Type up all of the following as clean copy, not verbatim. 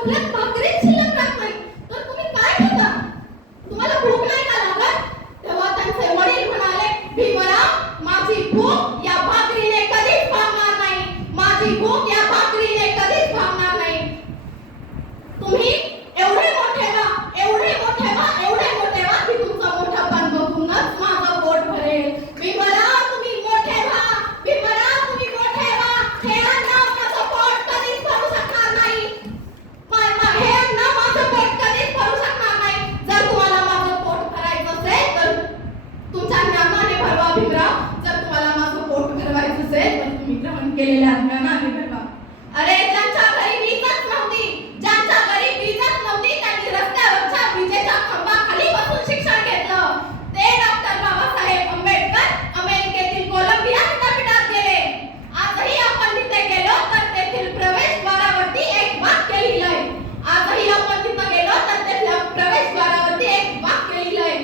आपल्यात भाकरीच शिल्लक राहत नाही तर तुम्ही काय खाता? तुम्हाला भूक नाही का लागत? तेव्हा त्यांचे वडील म्हणाले, भीमराव, माझी भूक या भाकरीने कधीच भागणार नाही, माझी भूक या भाकरीने कधीच भागणार नाही. तुम्ही एवढे मोठे व्हा, एवढे मोठे व्हा, एवढे मोठे व्हा की तुमचा मोठापण बघूनच माझं पोट भरेल. भीमराव, तुम्ही मोठे व्हा, भीमराव, तुम्ही मोठे व्हा. हे अन्न माझं पोट कधीच भरू शकणार नाही. हे अन्न माझं पोट कधीच भरू शकणार नाही. जर तुम्हाला माझं पोट भरायचं असेल तर तुमच्या ज्ञानाने भरवा भीमराव. जर तुम्हाला माझं पोट भरवायचं असेल तर तुम्ही ग्रहण केलेल्या ज्ञानाने भरवा. अरे, ज्यांच्या घरी वीजच नव्हती, ज्यांच्या घरी वीजच नव्हती त्यांनी रस्त्यावरच्या विजेच्या खांबाखाली बसून शिक्षण घेतलं. ते डॉक्टर बाबासाहेब आंबेडकर अमेरिकेतील कोलंबिया विद्यापीठात गेले. आजही आपण तिथे गेलो तर तेथील प्रवेशद्वारावरती एक वाक्य लिहिलंय. आजही आपण तिथे गेलो तर तेथील प्रवेशद्वारावरती एक वाक्य लिहिलंय.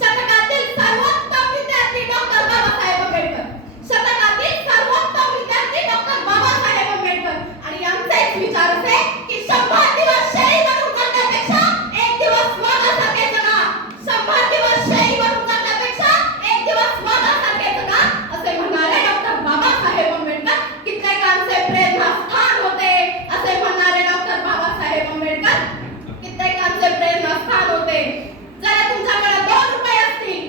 शतकातील सर्वोत्तम विद्यार्थी डॉक्टर बाबासाहेब आंबेडकर. शतकातील सर्वोत्तम विद्यार्थी डॉक्टर बाबासाहेब आंबेडकर. आणि यांचेच विचार असे की 100 दिवस शेळी बनून जगण्यापेक्षा एक दिवस वाघासारखे जगा. 100 दिवस शेळी बनून जगण्यापेक्षा एक दिवस वाघासारखे जगा असे म्हणाले डॉक्टर बाबासाहेब आंबेडकर. कित्येकांचे प्रेरणास्थान होते असे म्हणणारे डॉक्टर बाबासाहेब आंबेडकर कित्येकांचे प्रेरणास्थान होते. जर तुमच्याकडे 2 रुपये असतील,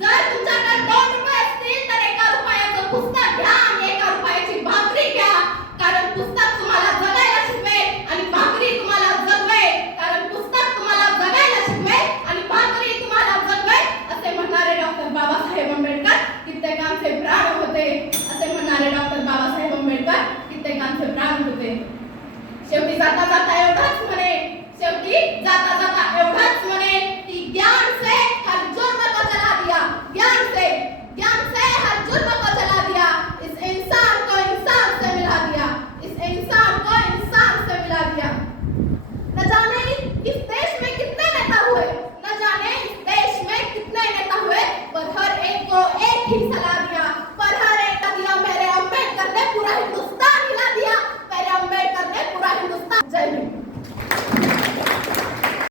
जर तुमच्याकडे 2 रुपये असतील तर 1 रुपयाचं पुस्तक घ्या आणि 1 रुपयाची भाकरी घ्या. कारण पुस्तक तुम्हाला जगायला शिकवेल आणि भाकरी तुम्हाला जगवेल. कारण पुस्तक तुम्हाला जगायला शिकवेल आणि भाकरी तुम्हाला जगवेल असे म्हणणारे डॉक्टर बाबासाहेब आंबेडकर कित्येकांचे प्राण होते. असे म्हणणारे डॉक्टर बाबासाहेब आंबेडकर कित्येकांचे प्राण होते. शेवटी जाता जाता एवढंच म्हणे, शेवटी जाता जाता एवढंच म्हणे की ज्ञान से